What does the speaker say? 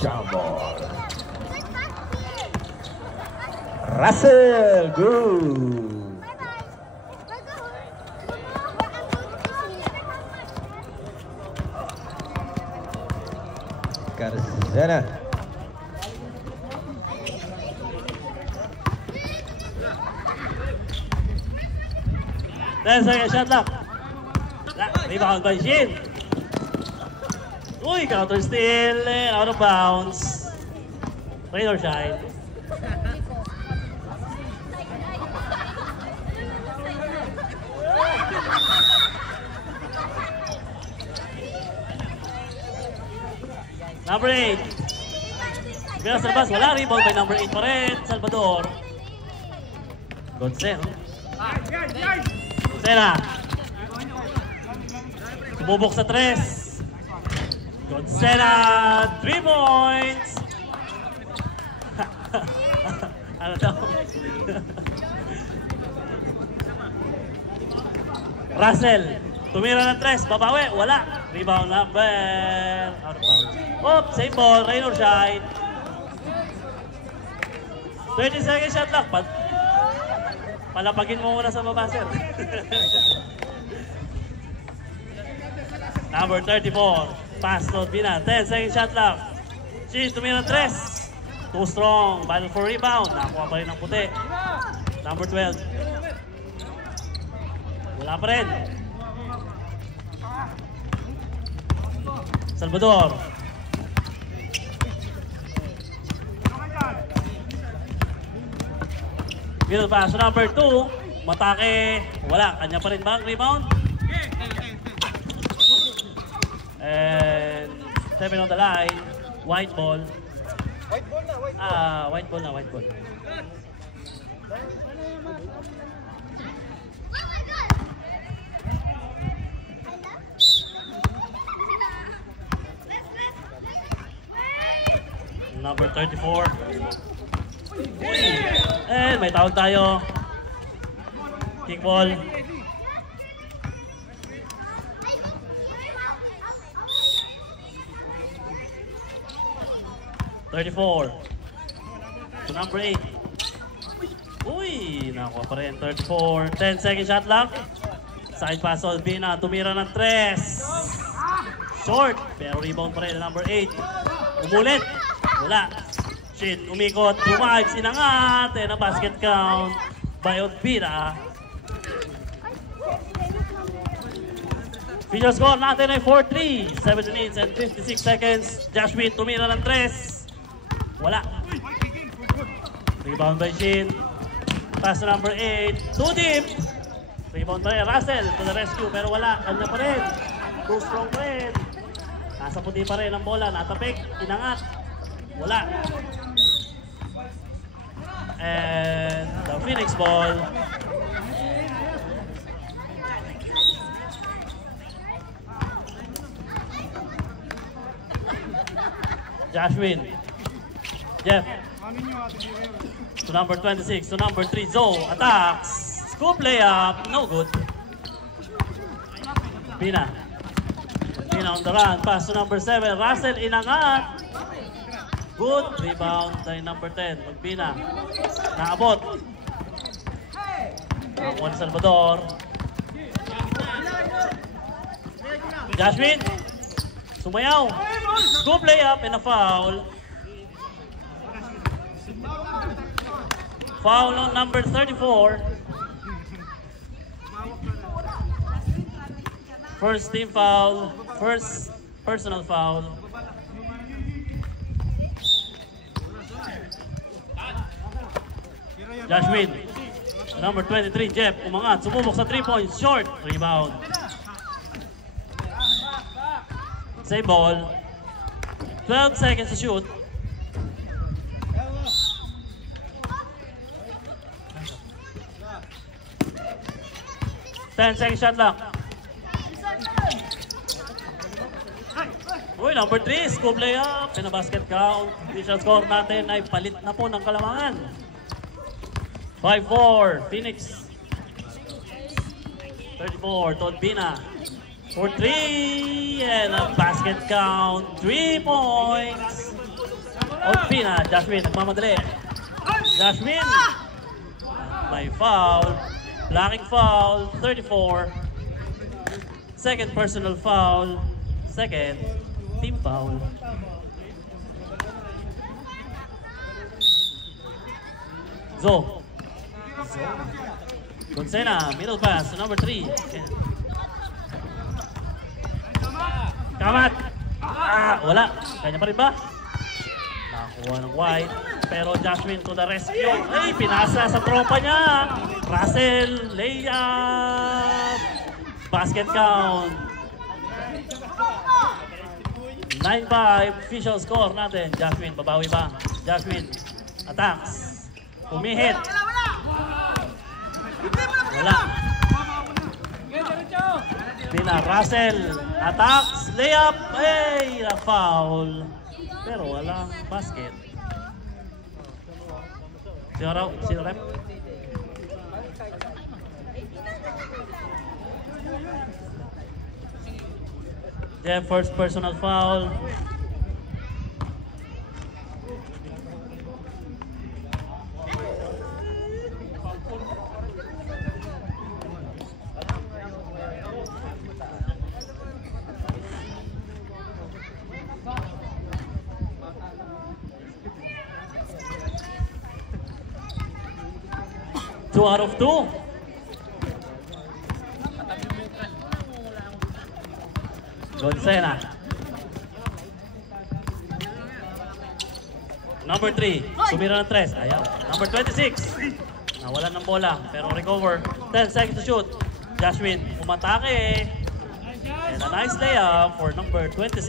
Jambor. Russell, good. Garzena. 10 seconds shot clock. Rebound by Shin. Uy, counter steal and out of bounds. Rain or shine. Number 8. Bigla sa labas, wala. Rebound by number 8 pa rin. Salvador. Gonzalo. Gonzalo. Sumubok sa 3. Gonzalo. 3 points. Ano daw? Russell. Tumira ng 3. Babawi. Wala. Rebound number. Out of bounds. Oops, same ball, rain or shine. 20 seconds shot clock. Palapagin mo muna sa baba, sir. Number 34, pass to Bina. 10 seconds shot clock. Shin, tumira ng 3. Too strong, battle for rebound. Nakuha pa rin ng puti. Number 12. Wala pa rin. Salvador. Middle pass, number 2. Matake. Wala. Kanya pa rin ba ang rebound? And 7 on the line. White ball. White ball na, white ball. White ball na, white ball. Number 34. And may tawag tayo. Kick ball. To number 8. Uy, nakuha pa rin. 34. 10 second shot lock. Side pass on Bina. Tumira ng 3. Short. Pero rebound pa rin. Number 8. Umulit. Wala. Shin, umikot. Bumives. Inangat. And a basket count by Bina. Final score natin ay 4-3. 7 minutes and 56 seconds. Joshua tumira ng 3. Wala. Rebound by Shin. Pass to number 8. Too deep. Rebound by Russell to the rescue. Pero wala. Kanya pa rin. Too strong pa rin. Nasa puti pa rin ang bola. Natapik. Inangat. Wala. And the Phoenix ball. Joshua. Jeff. To number 26. To number 3. Zoe. Attacks. Scoop layup. No good. Bina. Bina on the run. Pass to number 7. Russell inangat. Good. Rebound by number 10. Magbina. Naabot. Juan Salvador. Joshua. Sumayaw. Scoop layup and a foul. Foul on number 34. First team foul. First personal foul. Josh Win. Number 23, Jeff. Umangat. Sumubok sa 3 points. Short. Rebound. Save ball. 12 seconds to shoot. Ten-second shot lang. Uy, number 3, scoop layup. Pinabasket count. Initial score natin ay palit na po ng Kalamangan. 5-4, Phoenix. 34, Todd Bina. For 3, and a basket count. 3 points. Ospina, Jasmine, nagmamadali. Jasmine! May foul. Blocking foul, 34. Second personal foul. Second, team foul. Zo. Gonsena, middle pass to number 3. Kamat! Wala. Kanya pa rin ba? Nakakuha ng white. Pero Jasmine to the rescue. Ay, pinasa sa tropa niya. Russell, layup. Basket count. 9-5. Official score natin. Jasmine, babawi ba? Jasmine, attacks. Humihit. Wala. Bina, Russell, attacks, layup, ay, na-foul. Pero walang basket. Sino rep? Jeff, first personal foul. Two out of 2. Gonsena. Number 3. Tumira ng 3. Ayaw. Number 26. Nawalan ng bola. Pero recover. 10 seconds to shoot. Jasmine umatake. And a nice layup for number 26.